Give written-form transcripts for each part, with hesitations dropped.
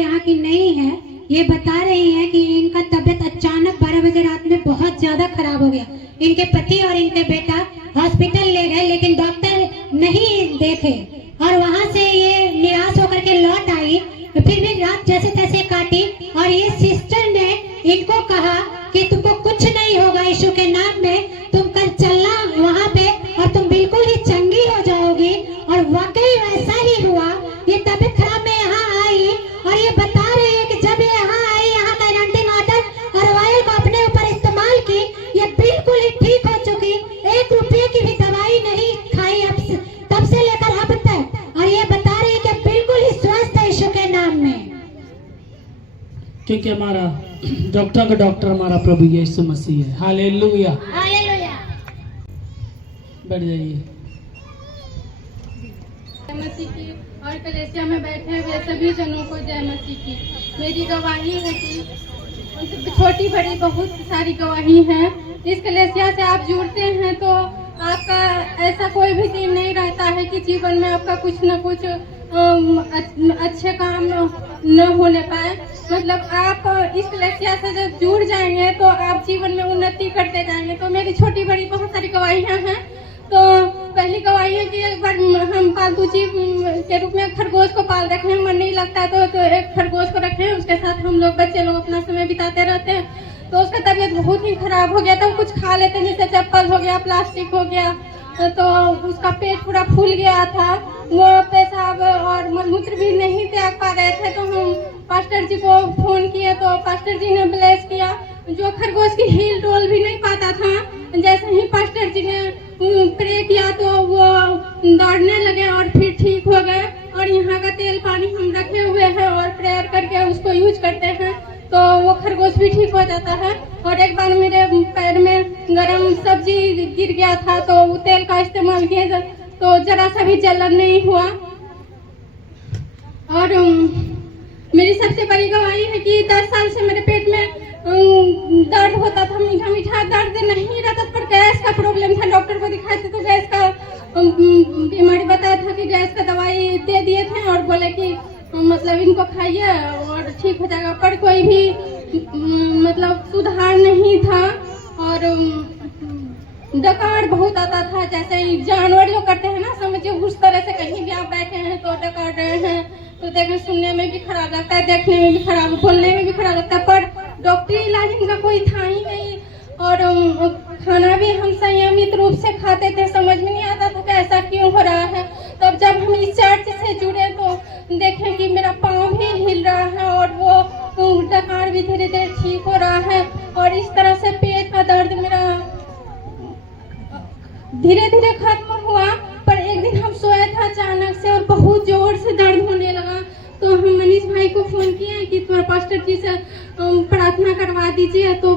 यहाँ की नहीं है, ये बता रही है कि इनका तबीयत अचानक 12 बजे रात में बहुत ज्यादा खराब हो गया। इनके पति और इनके बेटा हॉस्पिटल ले गए, लेकिन डॉक्टर नहीं देखे और वहां से ये निराश होकर के लौट आई। फिर भी रात जैसे तैसे काटी और ये सिस्टर ने इनको कहा कि तुमको कुछ नहीं होगा यीशु के नाम में, तुम कल चलना वहां पे और तुम बिल्कुल ही चंगी हो जाओगी। और वाकई वैसा ही हुआ। ये तबीयत खराब में यहाँ आई और ये बता रही है कि जब ये यहाँ आई, यहाँ का एनॉइंटिंग वाटर और ऑयल को अपने ऊपर इस्तेमाल की, ये बिल्कुल ही ठीक हो चुकी। 1 रुपये की भी दवाई नहीं खाई अब तब से लेकर अब तक। और ये बता रही है कि बिल्कुल ही स्वस्थ है यीशु के नाम में, क्योंकि हमारा डॉक्टर का डॉक्टर हमारा प्रभु यीशु मसीह है। Hallelujah, hallelujah. बैठ जाइए। जय मसीह की और कलेसिया में बैठे हुए सभी जनों को जय मसीह की। मेरी गवाही है कि छोटी बड़ी बहुत सारी गवाही है। इस कलेसिया से आप जुड़ते हैं तो आपका ऐसा कोई भी दिन नहीं रहता है कि जीवन में आपका कुछ न कुछ अच्छे काम न होने पाए। मतलब आप इस कलेसिया से जब जुड़ जाएंगे तो आप जीवन में उन्नति करते जाएंगे। तो मेरी छोटी बड़ी बहुत सारी गवाहियाँ हैं। तो पहली गवाही है कि एक बार हम पालतू जीव के रूप में खरगोश को पाल रखे हैं। मन नहीं लगता है तो एक खरगोश को रखे हैं, उसके साथ हम लोग बच्चे लोग अपना समय बिताते रहते हैं। तो उसका तबीयत बहुत ही खराब हो गया था। कुछ खा लेते हैं, जैसे चप्पल हो गया, प्लास्टिक हो गया, तो उसका पेट पूरा फूल गया था। वो पेशाब और मलमूत्र भी नहीं त्याग पा रहे थे। तो हम पास्टर जी को फोन किए तो पास्टर जी ने ब्लेस किया। जो खरगोश की हील डोल भी नहीं पाता था, जैसे ही पास्टर जी ने प्रे किया तो वो दौड़ने लगे और फिर ठीक हो गए। और यहाँ का तेल पानी हम रखे हुए हैं और प्रेयर करके उसको यूज करते हैं तो वो खरगोश भी ठीक हो जाता है। और एक बार मेरे पैर में गरम सब्जी गिर गया था तो वो तेल का इस्तेमाल किया तो जरा सा भी जलन नहीं हुआ। और मेरी सबसे बड़ी गवाही है कि 10 साल से मेरे पेट में दर्द होता था, मीठा मीठा दर्द नहीं रहता, पर गैस का प्रॉब्लम था। डॉक्टर को दिखाए थे तो गैस का बीमारी बताया था कि गैस का दवाई दे दिए थे और बोले कि मतलब इनको खाइए और ठीक हो जाएगा, पर कोई भी मतलब सुधार नहीं था। और डकार बहुत आता था, जैसे जानवर लोग करते हैं ना, समझिए उस तरह से। कहीं भी आप बैठे हैं तो डकार रहे हैं तो देखने सुनने में भी खराब लगता है, देखने में भी खराब, बोलने में भी खराब लगता है, पर डॉक्टरी इलाज इनका कोई था ही नहीं। और खाना भी हम संयमित रूप से खाते थे, समझ में नहीं आता था कि ऐसा क्यों हो रहा है। तब जब हम इस चर्च से जुड़े तो देखें कि मेरा पाँव भी हिल रहा है और वो डकार भी धीरे धीरे ठीक हो रहा है। और इस तरह से पेट का दर्द मेरा धीरे धीरे खत्म हुआ। पर एक दिन हम सोए थे अचानक से और बहुत जोर से दर्द होने लगा। तो हम मनीष भाई को फोन किए कि थोड़ा पास्टर जी से प्रार्थना करवा दीजिए। तो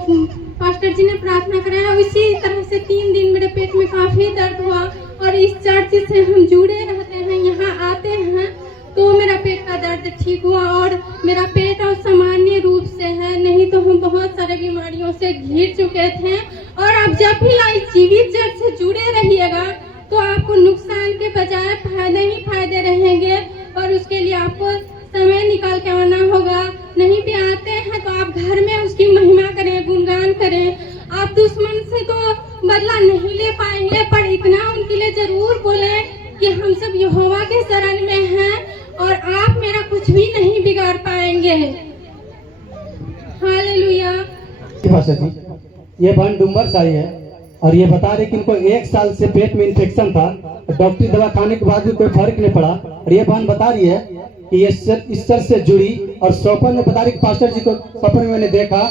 पास्टर जी ने प्रार्थना कराया। इसी तरह से 3 दिन मेरे पेट में काफ़ी दर्द हुआ। और इस चर्च से हम जुड़े रहते हैं, यहाँ आते हैं तो मेरा पेट का दर्द ठीक हुआ। और मेरा पेट और सामान्य रूप से है, नहीं तो हम बहुत सारे बीमारियों से घिर चुके थे। और आप जब भी इस जीवित चर्च से जुड़े रहिएगा तो आपको नुकसान के बजाय फायदे ही फायदे रहेंगे। और उसके लिए आपको समय निकाल के आना होगा। नहीं भी आते हैं तो आप घर में उसकी महिमा करें, गुणगान करें। आप दुश्मन से तो बदला नहीं ले पाएंगे, पर इतना उनके लिए जरूर बोलें कि हम सब यहोवा के शरण में हैं और आप मेरा कुछ भी नहीं बिगाड़ पाएंगे। हालेलुया। ये बहन डुम्बर से आई है और ये बता रही कि इनको 1 साल से पेट में इन्फेक्शन था। डॉक्टरी दवा खाने के बाद भी कोई फर्क नहीं पड़ा। और ये बहन बता रही है कि ये इस चर्च से जुड़ी और सफर में बता रही कि पास्टर जी को सफर में मैंने देखा।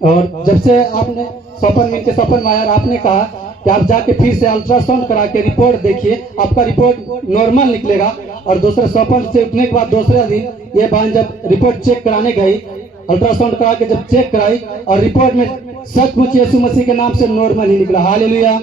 और जब से आपने सफर में इनके सफर में आया और आपने कहा कि आप जाके फिर से अल्ट्रासाउंड करा के रिपोर्ट देखिए, आपका रिपोर्ट नॉर्मल निकलेगा। और दूसरे सफर से उठने के बाद दूसरे दिन ये बहन जब रिपोर्ट चेक कराने गई, अल्ट्रासाउंड करा के जब चेक कराई और रिपोर्ट में सचमुच यीशु मसीह के नाम से नॉर्मल ही निकला। हालेलुया।